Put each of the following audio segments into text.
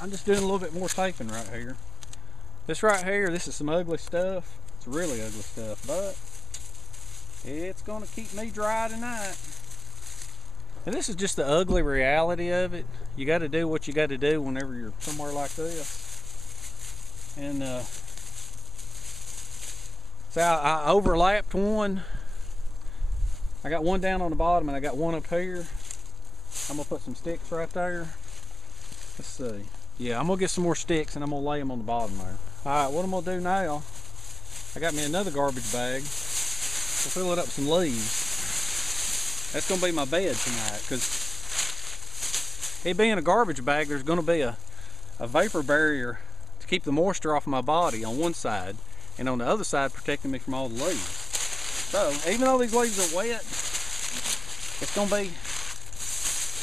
I'm just doing a little bit more taping right here. This right here, this is some ugly stuff. It's really ugly stuff, but it's gonna keep me dry tonight. And this is just the ugly reality of it. You got to do what you got to do whenever you're somewhere like this. And so I overlapped one. I got one down on the bottom and I got one up here. I'm gonna put some sticks right there. Let's see. Yeah, I'm gonna get some more sticks and I'm gonna lay them on the bottom there. All right, what I'm gonna do now, I got me another garbage bag. We'll fill it up with some leaves. That's gonna be my bed tonight, because it being a garbage bag, there's gonna be a vapor barrier to keep the moisture off of my body on one side, and on the other side protecting me from all the leaves. So even though these leaves are wet, it's gonna be,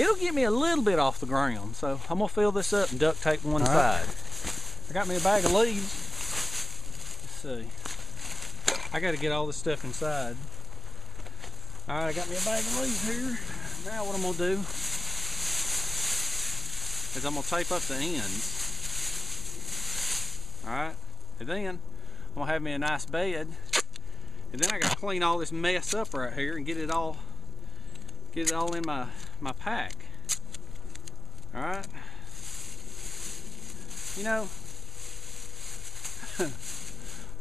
it'll get me a little bit off the ground. So I'm gonna fill this up and duct tape one side. I got me a bag of leaves. Let's see. I gotta get all this stuff inside. All right, I got me a bag of leaves here. Now what I'm gonna do is I'm gonna tape up the ends. All right, and then I'm gonna have me a nice bed. And then I gotta clean all this mess up right here and get it all in my pack. All right. You know,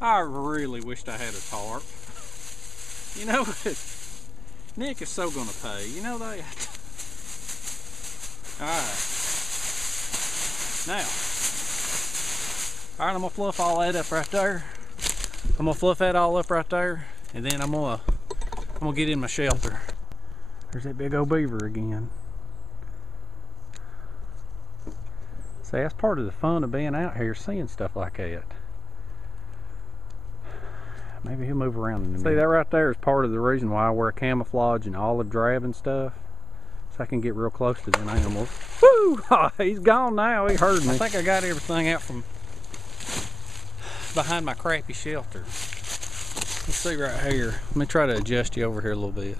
I really wished I had a tarp. You know, Nick is so gonna pay. You know that. All right. Now, all right, I'm gonna fluff all that up right there. I'm gonna fluff that all up right there, and then I'm gonna get in my shelter. There's that big old beaver again. See, that's part of the fun of being out here, seeing stuff like that. Maybe he'll move around in a minute. See, that right there is part of the reason why I wear camouflage and olive drab and stuff, so I can get real close to them animals. Woo! He's gone now. He heard me. I think I got everything out from behind my crappy shelter. Let's see right here. Let me try to adjust you over here a little bit.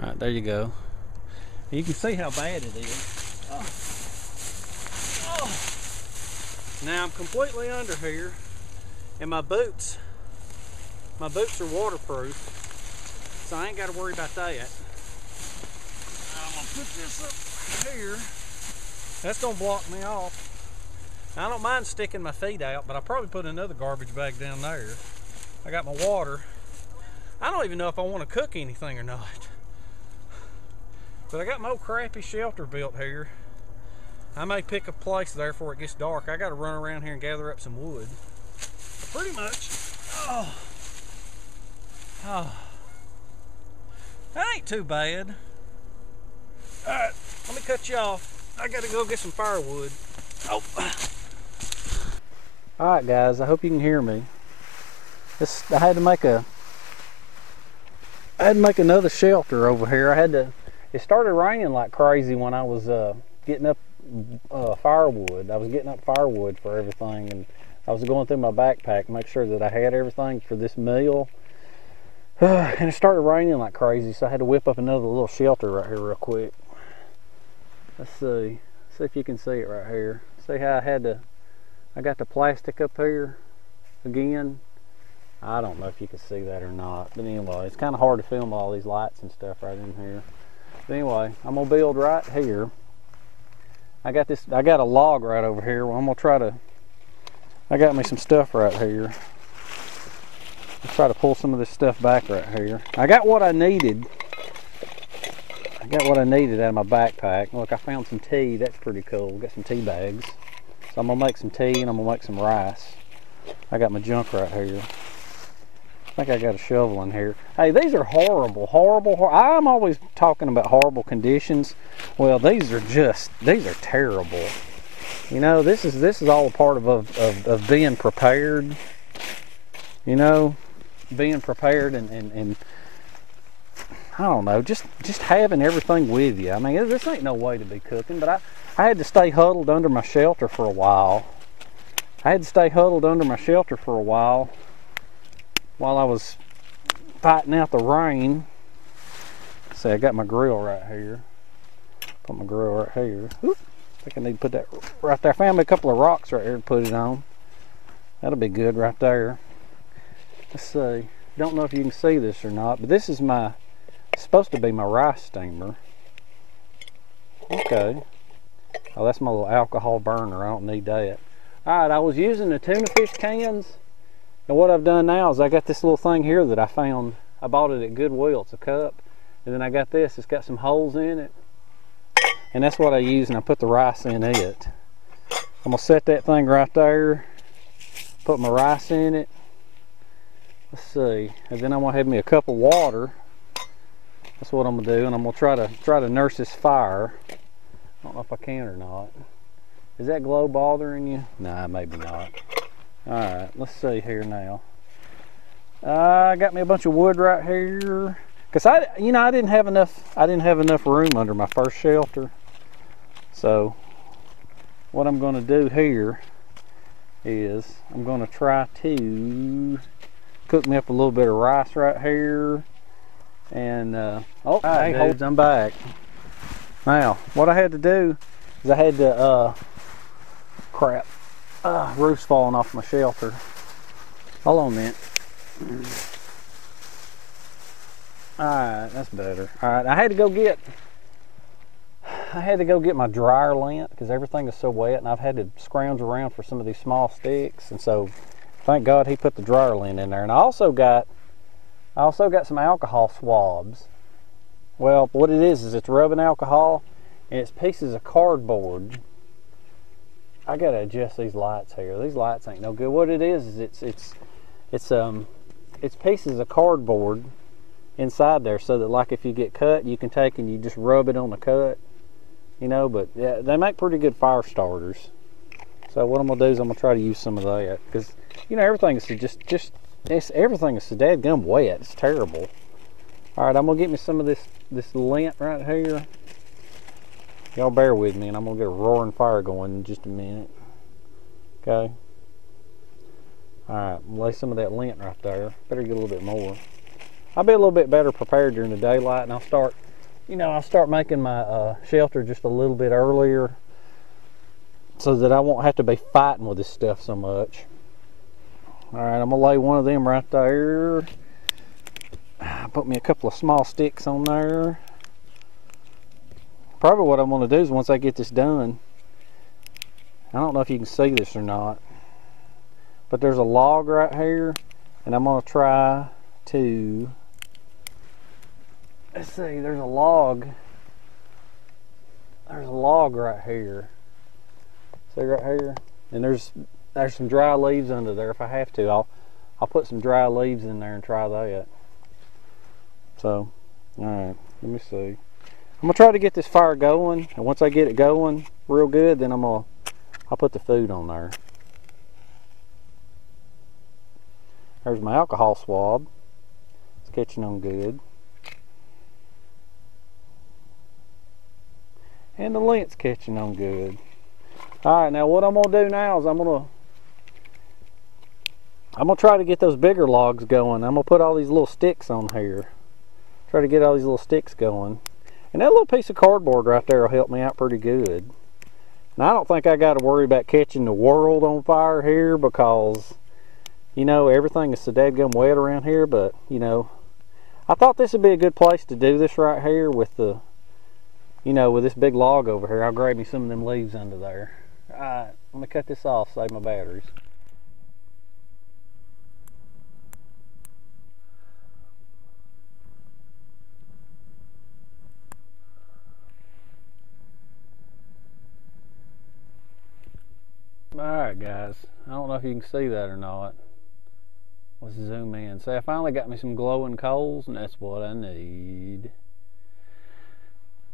All right, there you go. You can see how bad it is. Oh. Oh. Now I'm completely under here, and my boots are waterproof, so I ain't got to worry about that. I'm gonna put this up here. That's gonna block me off. Now, I don't mind sticking my feet out, but I'll probably put another garbage bag down there. I got my water. I don't even know if I want to cook anything or not. But I got my old crappy shelter built here. I may pick a place there before it gets dark. I got to run around here and gather up some wood. Pretty much. Oh. Oh. That ain't too bad. All right, let me cut you off. I got to go get some firewood. Oh. All right, guys. I hope you can hear me. I had to make another shelter over here. It started raining like crazy when I was getting up firewood. I was getting up firewood for everything, and I was going through my backpack to make sure that I had everything for this meal. And it started raining like crazy, so I had to whip up another little shelter right here real quick. Let's see if you can see it right here. See how I got the plastic up here again. I don't know if you can see that or not, but anyway, it's kind of hard to film all these lights and stuff right in here. But anyway, I'm gonna build right here. I got a log right over here. Well, I got me some stuff right here. Let's try to pull some of this stuff back right here. I got what I needed. Out of my backpack. Look, I found some tea. That's pretty cool. Got some tea bags. So I'm gonna make some tea and I'm gonna make some rice. I got my junk right here. I think I got a shovel in here. Hey, these are horrible. I'm always talking about horrible conditions. Well, these are terrible. You know, this is all a part of being prepared. You know, being prepared and I don't know, just having everything with you. I mean, this ain't no way to be cooking, but I had to stay huddled under my shelter for a while. While I was fighting out the rain. See, I got my grill right here. Put my grill right here. Oop. I think I need to put that right there. I found me a couple of rocks right here to put it on. That'll be good right there. Let's see. Don't know if you can see this or not, but this is my, supposed to be my rice steamer. Okay. Oh, that's my little alcohol burner. I don't need that. Alright, I was using the tuna fish cans, and what I've done now is I got this little thing here that I found. I bought it at Goodwill. It's a cup. And then I got this. It's got some holes in it. And that's what I use, and I put the rice in it. I'm going to set that thing right there. Put my rice in it. Let's see. And then I'm going to have me a cup of water. That's what I'm going to do. And I'm going to try to nurse this fire. I don't know if I can or not. Is that glow bothering you? Nah, maybe not. Alright, let's see here now. I got me a bunch of wood right here. Cause I didn't have enough room under my first shelter. So what I'm going to do here is I'm going to try to cook me up a little bit of rice right here. And oh, hey, dudes, I'm back. Now, what I had to do is I had to crap. Roof's falling off my shelter. Hold on a minute. Alright, that's better. Alright, I had to go get my dryer lint because everything is so wet, and I've had to scrounge around for some of these small sticks, and so thank God he put the dryer lint in there. And I also got some alcohol swabs. Well, what it is it's rubbing alcohol, and it's pieces of cardboard. I gotta adjust these lights here. These lights ain't no good. What it is it's pieces of cardboard inside there, so that like if you get cut, you can take and you just rub it on the cut, you know. But yeah, they make pretty good fire starters. So what I'm gonna do is I'm gonna try to use some of that, because you know everything is everything is so dadgum wet. It's terrible. All right, I'm gonna get me some of this lint right here. Y'all bear with me, and I'm gonna get a roaring fire going in just a minute. Okay. All right, lay some of that lint right there. Better get a little bit more. I'll be a little bit better prepared during the daylight, and I'll start making my shelter just a little bit earlier, so that I won't have to be fighting with this stuff so much. All right, I'm gonna lay one of them right there. Put me a couple of small sticks on there. Probably what I'm gonna do is once I get this done, I don't know if you can see this or not, but there's a log right here, and I'm gonna try to, let's see, there's a log right here. See right here? And there's some dry leaves under there. If I have to, I'll put some dry leaves in there and try that. So, alright, let me see. I'm gonna try to get this fire going, and once I get it going real good, then I'll put the food on there. There's my alcohol swab. It's catching on good. And the lint's catching on good. Alright, now what I'm gonna do now is I'm gonna try to get those bigger logs going. I'm gonna put all these little sticks on here. Try to get all these little sticks going. And that little piece of cardboard right there will help me out pretty good. Now, I don't think I got to worry about catching the world on fire here, because, you know, everything is so dadgum wet around here. But, you know, I thought this would be a good place to do this right here with the, you know, with this big log over here. I'll grab me some of them leaves under there. Alright, let me cut this off, save my batteries. Alright guys, I don't know if you can see that or not. Let's zoom in. See, I finally got me some glowing coals, and that's what I need.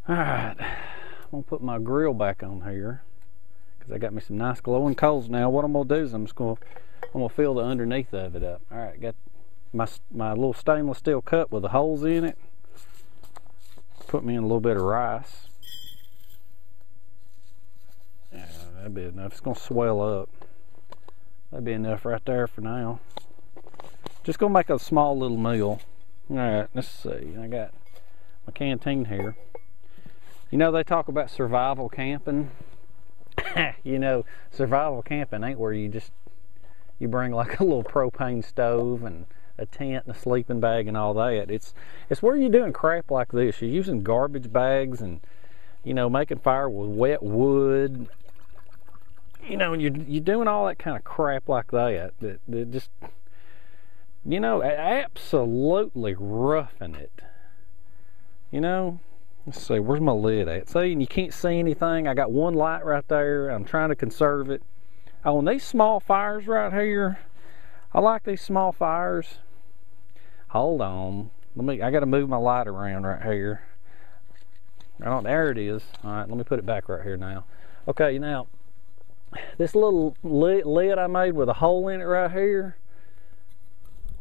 Alright, I'm going to put my grill back on here, because I got me some nice glowing coals now. What I'm going to do is I'm going to fill the underneath of it up. Alright, got my little stainless steel cup with the holes in it. Put me in a little bit of rice. Yeah, that'd be enough. It's going to swell up. That'd be enough right there for now. Just going to make a small little meal. Alright, let's see. I got my canteen here. You know, they talk about survival camping. You know, survival camping ain't where you bring like a little propane stove and a tent and a sleeping bag and all that. It's where you're doing crap like this. You're using garbage bags and, you know, making fire with wet wood. You know, you're doing all that kind of crap like that just, you know, absolutely roughing it. You know, let's see, where's my lid at? See, and you can't see anything. I got one light right there. I'm trying to conserve it. Oh, and these small fires right here, I like these small fires. Hold on, I gotta move my light around right here. There it is. All right, let me put it back right here now. Okay, now, this little lid I made with a hole in it right here,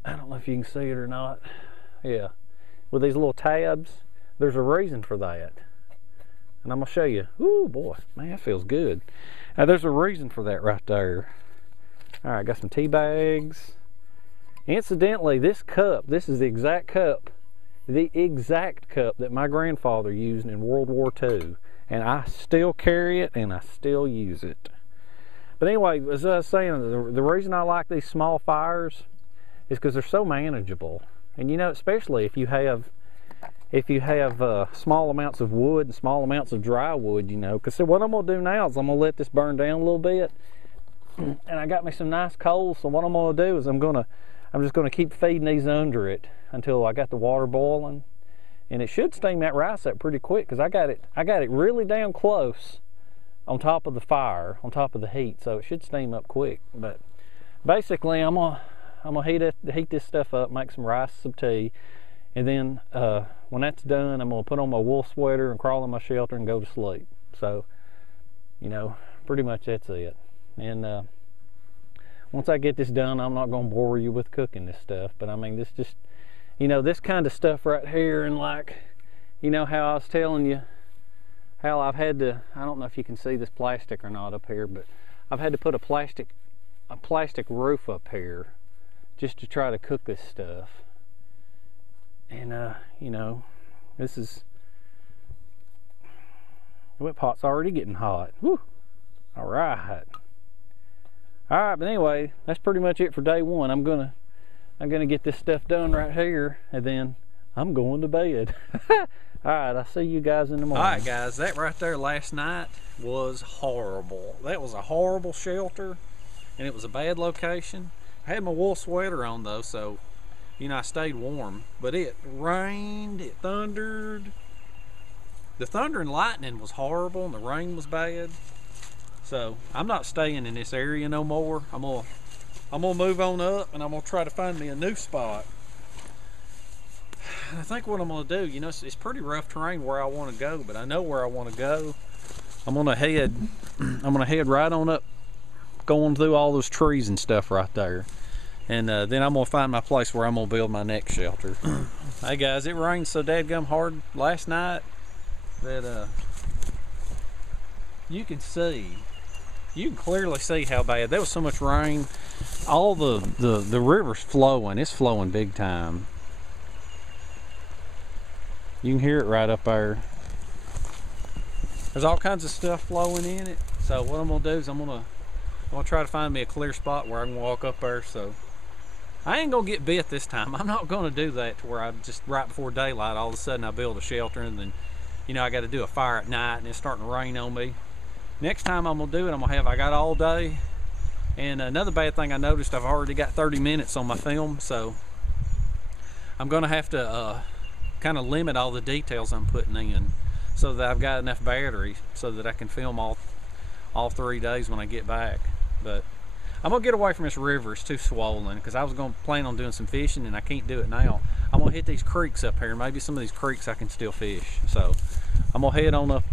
I don't know if you can see it or not. Yeah, with these little tabs, there's a reason for that. And I'm gonna show you. Ooh, boy, man, that feels good. Now, there's a reason for that right there. All right, got some tea bags. Incidentally, this cup, this is the exact cup that my grandfather used in World War II. And I still carry it and I still use it. But anyway, as I was saying, the reason I like these small fires is because they're so manageable. And you know, especially if you have small amounts of wood and small amounts of dry wood, you know, because what I'm going to do now is I'm going to let this burn down a little bit. And I got me some nice coals, so what I'm going to do is I'm just going to keep feeding these under it until I got the water boiling. And it should steam that rice up pretty quick because I got it really down close on top of the fire, on top of the heat, so it should steam up quick. But basically, I'm gonna heat this stuff up, make some rice, some tea, and then when that's done, I'm gonna put on my wool sweater and crawl in my shelter and go to sleep. So, you know, pretty much that's it. And once I get this done, I'm not gonna bore you with cooking this stuff, but I mean, this just, you know, this kind of stuff right here, and like, you know how I was telling you how I've had to, I don't know if you can see this plastic or not up here, but I've had to put a plastic roof up here just to try to cook this stuff. And you know, this is, the wet pot's already getting hot. Woo. All right, but anyway, that's pretty much it for day one. I'm gonna get this stuff done right here, and then I'm going to bed. All right, I'll see you guys in the morning. All right, guys, that right there last night was horrible. That was a horrible shelter, and it was a bad location. I had my wool sweater on though, so, you know, I stayed warm. But it rained, it thundered. The thunder and lightning was horrible, and the rain was bad. So I'm not staying in this area no more. I'm gonna move on up, and I'm gonna try to find me a new spot. I think what I'm gonna do, you know, it's pretty rough terrain where I want to go, but I know where I want to go. I'm gonna head right on up, going through all those trees and stuff right there, and then I'm gonna find my place where I'm gonna build my next shelter. Hey guys, it rained so dadgum hard last night that you can clearly see how bad. There was so much rain. All the river's flowing. It's flowing big time. You can hear it right up there. There's all kinds of stuff flowing in it. So what I'm gonna do is I'm gonna try to find me a clear spot where I can walk up there. So I ain't gonna get bit this time. I'm not gonna do that to where I just right before daylight all of a sudden I build a shelter, and then, you know, I got to do a fire at night and it's starting to rain on me. Next time I'm gonna do it, I got all day. And another bad thing I noticed, I've already got 30 minutes on my film, so I'm gonna have to kind of limit all the details I'm putting in so that I've got enough battery so that I can film all 3 days when I get back. But I'm gonna get away from this river. It's too swollen, because I was gonna plan on doing some fishing and I can't do it now. I'm gonna hit these creeks up here. Maybe some of these creeks I can still fish. So I'm gonna head on up